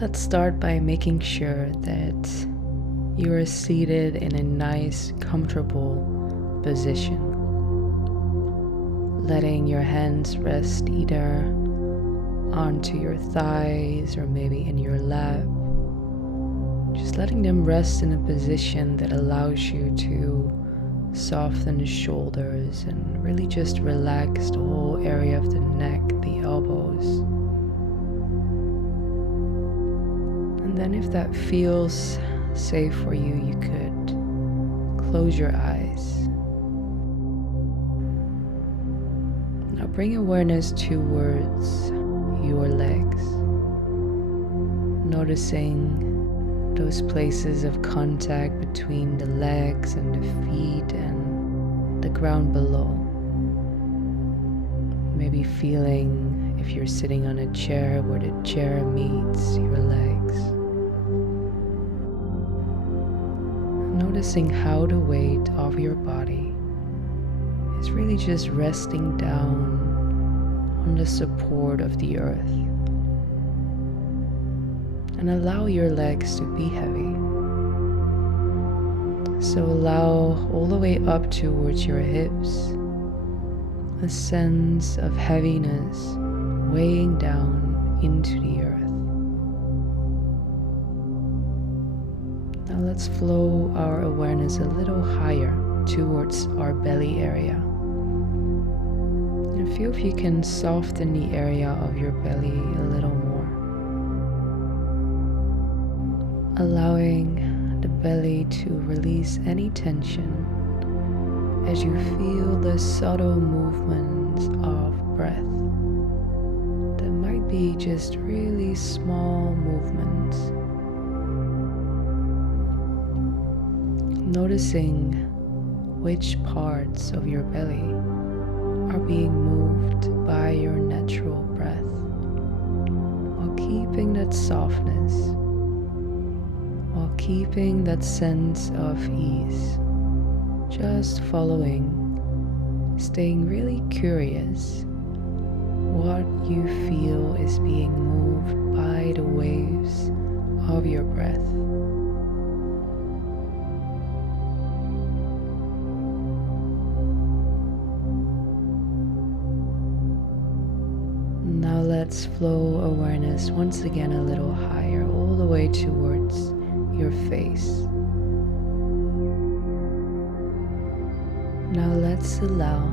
Let's start by making sure that you are seated in a nice, comfortable position. Letting your hands rest either onto your thighs or maybe in your lap. Just letting them rest in a position that allows you to soften the shoulders and really just relax the whole area of the neck, the elbows. And then if that feels safe for you, you could close your eyes. Now bring awareness towards your legs, noticing those places of contact between the legs and the feet and the ground below. Maybe feeling if you're sitting on a chair where the chair meets your legs. Noticing how the weight of your body is really just resting down on the support of the earth. And allow your legs to be heavy. So allow all the way up towards your hips a sense of heaviness weighing down into the earth. Now let's flow our awareness a little higher towards our belly area. And feel if you can soften the area of your belly a little more. Allowing the belly to release any tension as you feel the subtle movements of breath. That might be just really small movements. Noticing which parts of your belly are being moved by your natural breath, while keeping that softness, while keeping that sense of ease, just following, staying really curious what you feel is being moved by the waves of your breath. Now let's flow awareness once again a little higher, all the way towards your face. Now let's allow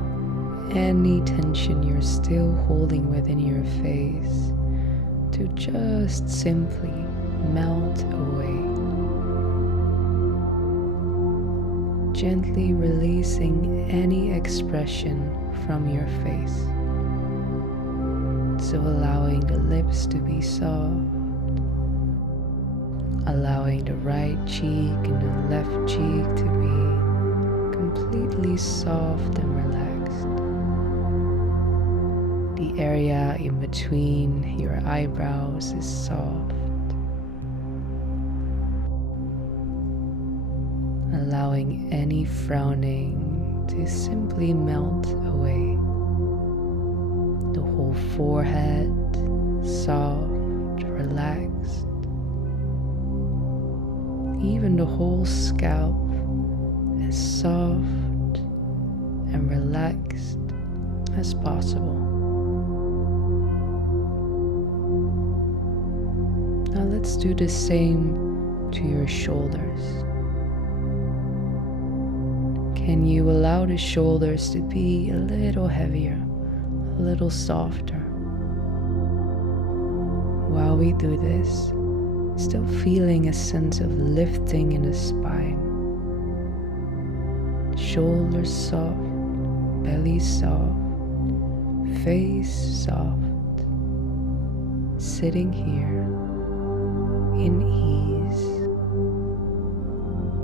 any tension you're still holding within your face to just simply melt away. Gently releasing any expression from your face. So allowing the lips to be soft, allowing the right cheek and the left cheek to be completely soft and relaxed. The area in between your eyebrows is soft. Allowing any frowning to simply melt away. The whole forehead, soft, relaxed. Even the whole scalp as soft and relaxed as possible. Now let's do the same to your shoulders. Can you allow the shoulders to be a little heavier, a little softer? While we do this, still feeling a sense of lifting in the spine. Shoulders soft, belly soft, face soft. Sitting here in ease,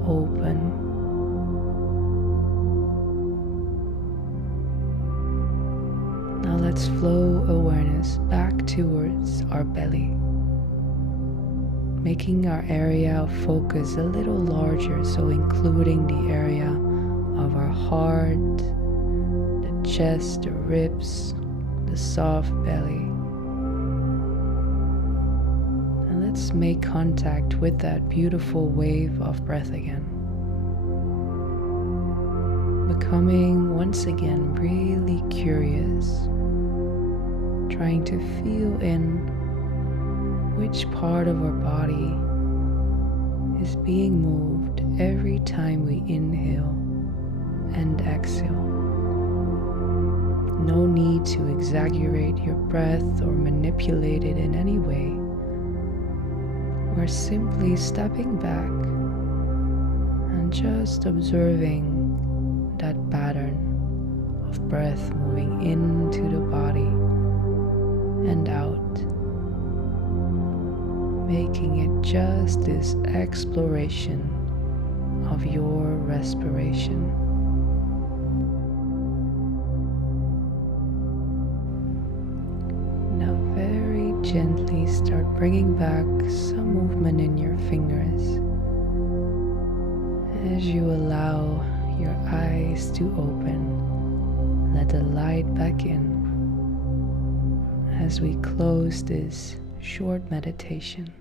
open. Now let's flow awareness back towards our belly, making our area of focus a little larger, so including the area of our heart, the chest, the ribs, the soft belly. And let's make contact with that beautiful wave of breath again. Becoming once again really curious, trying to feel in which part of our body is being moved every time we inhale and exhale. No need to exaggerate your breath or manipulate it in any way. We're simply stepping back and just observing that pattern of breath moving into the body and out, making it just this exploration of your respiration. Now very gently start bringing back some movement in your fingers as you allow your eyes to open. Let the light back in as we close this short meditation.